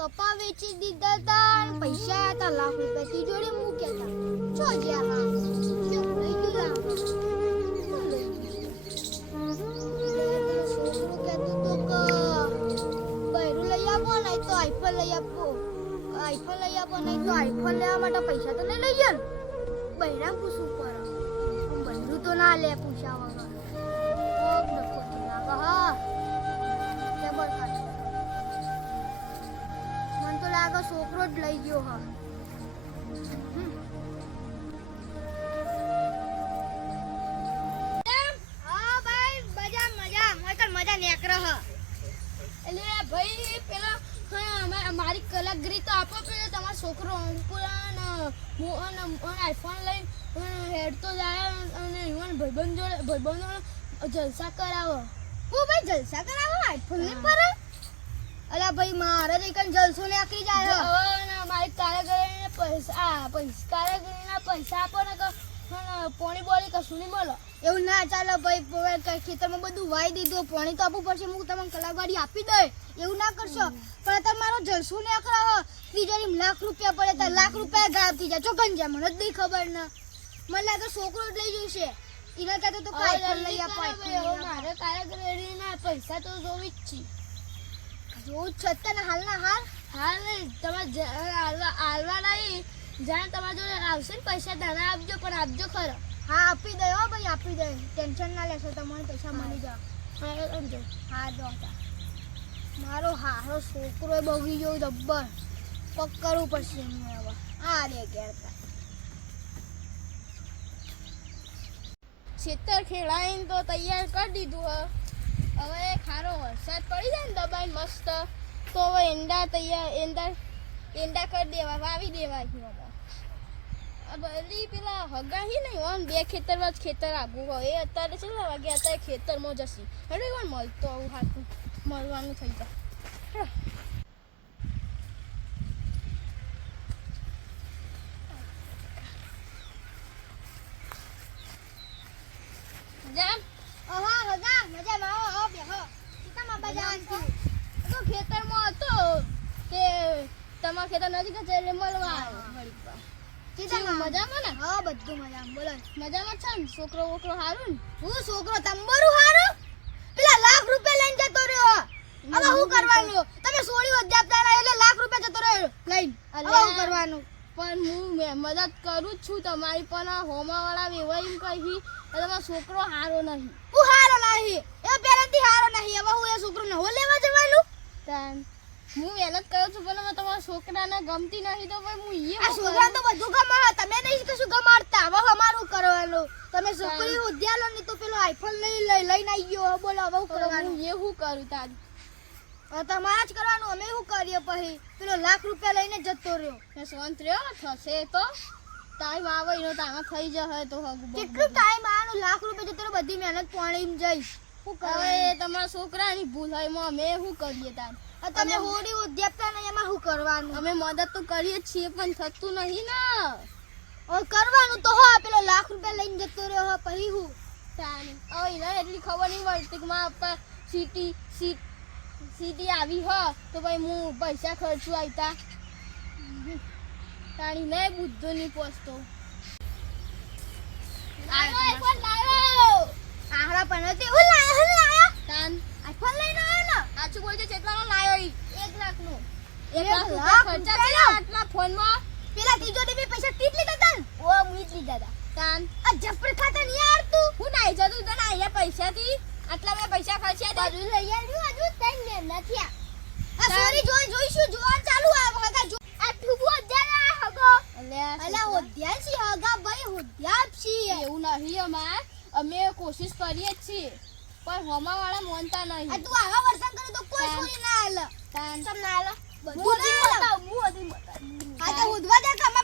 કપા વેચી દીધા તા પૈસા હતા લાખ રૂપિયા તિજોરી મૂક્યા હતા છો જ્યાં આઈફોન લઈ આપો. આઈફોન લઈ આપો, નહીં તો આઈફોન લેવા માટે પૈસા તો નહીં લઈ ગયા બૈરામ બૈરા પૂછવું પડે. બંધુ તો ના લે પૂછ્યા વગર હા. છોકરો લઈ ગયો હા મજા નેકર હ એટલે ભાઈ પેલા મારી કલાગરી તો આપો પેલો તમારો છોકરો મોહન આઈફોન લઈ હેડ તો જાય અને ઈવન ભાઈબંધ જોડે ભાઈબંધ જલસા કરાવો હું ભાઈ જલસા કરાવો આઈફોનની પર અલા ભાઈ મારે તો એકન જલસો નીકળી જાય. હ. હવે ને મારી કારાગરીને પૈસા આ પૈસા કારાગરીના પૈસા આપો ને પોણી બોલી કશું નહીં બોલો એવું ના ચાલે ભાઈ ખેતરમાં બધું વાઈ દીધું પોણી તો આપવું પડશે હું તમને કલાકવાળી આપી દે એવું ના કરશો. પણ તમે મારો જલસો નીકળે હ. તિજોરી લાખ રૂપિયા પડે તો લાખ રૂપિયા ગાયબ થઈ જાય. ચોકન જાય મને જ નહીં ખબર ને. મને લાગે છોકરો લઈ જશે. એના કહેતો તો આઈફોન લઈ આપો. મારે કારાગરીના પૈસા તો જોવી જ છે. જ છે ને હાલના હાલ હા ને તમે આલવા નહીં. જ્યાં તમારા જોડે આવશે ને પૈસા આપજો પણ આપજો ખરો. હા આપી દે હો ભાઈ આપી દે. ટેન્શન ના લેશો તમારે પૈસા મળી જાવ. હા મારો હારો છોકરો એ બગી ગયો જબ્બર. પગ કરવું પડશે એમને હવે. આ રે ઘેરતા ખેતર ખેડાઈને તો તૈયાર કરી દીધું હવે ખારો વરસાદ પડી જાય ને દબાઈને મસ્ત એંડા તૈયાર, એંડા એંડા કરી દેવા, વાવી દેવા ભલી પેલા હગાહી નહીં ઓન બે ખેતરમાં જ ખેતર આગું હોય. એ અત્યારે કેટલા વાગે અત્યારે ખેતરમાં જશે. હેડો એવા મળતો આવું હાથું? મળવાનું થઈ જાય જેમ હા હગા મજામાં આવો આવો બેહો સીતામાં બજાર તો ખેતરમાં હતો કે તમારા ખેતર નજીક જ એટલે મળવા આવ્યો કેવું, મજામાં ને? હા બધું મજામાં. બોલો. મજામાં છે ને? છોકરો વોકરો હારું ને? હું છોકરો? તંબરું હારું? પેલા લાખ રૂપિયા લઈને જતો રહ્યો. હવે શું કરવાનું? તમે સોળી અધ્યાપતા રહ્યા એટલે લાખ રૂપિયા જતો રહ્યો. લઈને. હવે શું કરવાનું? પણ હું મદદ કરું છું. તમારી પણ હોમાવાળા એમ કહી તમારો છોકરો હારો નહીં. હું હારો નહીં. એ પહેલાથી હારો નહીં. હવે હું એ છોકરો નવો લેવા જવાનું? તાન. હું મહેનત કરું છું પણ તમારા છોકરાને ગમતી નહીં તો ભાઈ હું ઈ આ છોકરા તો બધું ગમાડે તમે નહીં કશું ગમાડતા? હવે અમારું કરવાનું. તમે છોકરી. ઉદ્યાલો ને તો પેલો આઈફોન લઈ લઈ લઈને આવી ગયો. બોલો હવે કરવાનું? એ હું કરું તાર? તમારા જ કરવાનું. અમે શું કરીએ પછી? પેલો લાખ રૂપિયા લઈને જતો રહ્યો. ને સંત રહ્યો થશે તો. ટાઈમ આવે એનો ટાઈમ થઈ જશે તો હગું કેટલું ટાઈમ આનું લાખ રૂપિયા જતો બધી મહેનત પાણી જઈશ. હવે તમારા છોકરાની ભૂલ હોય અમે શું કરીએ તાર? તમે હોડી ઉદ્યાપતા નહીં એમાં શું કરવાનું? અમે મદદ તો કરીએ છીએ પણ થતું નહીં ને. કરવાનું તો હો પેલો લાખ રૂપિયા લઈને જતો રહ્યો હો પછી હું? તાને હવે એને એટલી ખબર નહીં પડતી કે મારા પપ્પા સીટી સીટ સીટી આવી હો તો ભાઈ હું પૈસા ખર્ચું આવતા તાણી નહીં બુદ્ધો નહીં પહોંચતો આહરા પણ હતી હું લાવ્યો તાન. આઈફોન લઈને આવ્યો ને સાચું બોલજો કેટલાનો લાયો ઈ એક લાખનો એક લાખ ખર્ચા રૂપિયાનો? છે ફોનમાં. પેલા ત્રીજો ડબ્બે પૈસા લીધા તા ઓ હું લીધા તા. તાન. આ જફર ખાતા નહીં યાર તું. હું નાઈ જતું તને આયા પૈસાથી આટલા બધા પૈસા ખર્ચ્યા તે. બાજુ લઈ આવ્યું હજુ તઈ ને નથી આ આ સોરી જોઈ જોઈશું જોવા ચાલુ આ હગા જો આ ઠુબુ અધ્યા હગો. અલ્યા અલા હોદ્યા છે હગા ભાઈ હોદ્યા છીએ. એવું નહીં અમાર. અમે કોશિશ કરીએ છીએ પણ હોમા વાળા મોનતા નહીં. તું આવા વર્ષન કરે તો કોઈ. સોરી ના આલે તમ ના આલે બધું બતાવું, હું નહીં બતાવું. આ તો ઉધવા દે તમે